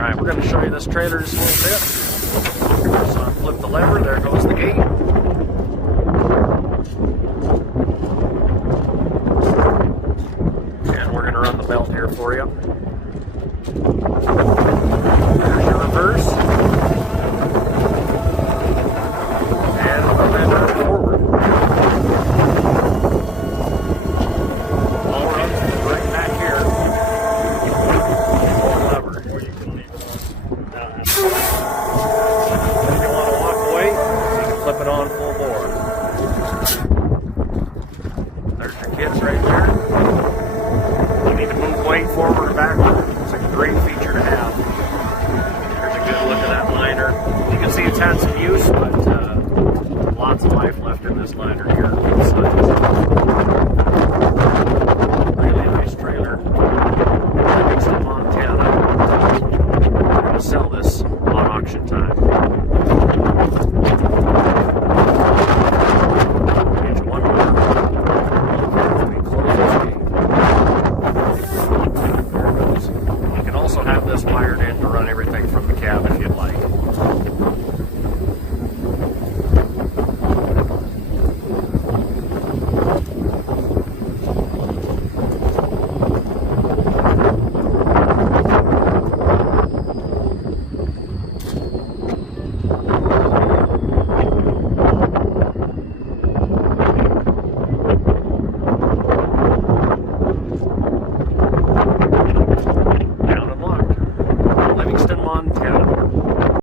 Alright, we're going to show you this trailer just a little bit. So I flip the lever, there goes the gate. And we're going to run the belt here for you. There's your reverse. And we'll then run forward. All runs right back here. Pull the lever. Or you can leave it on. If you want to walk away, you can flip it on full bore. There's your kits right there. You need to move weight forward or backward. It's a great feature to have. There's a good look at that liner. You can see it's had some use, but lots of life left in this liner here. So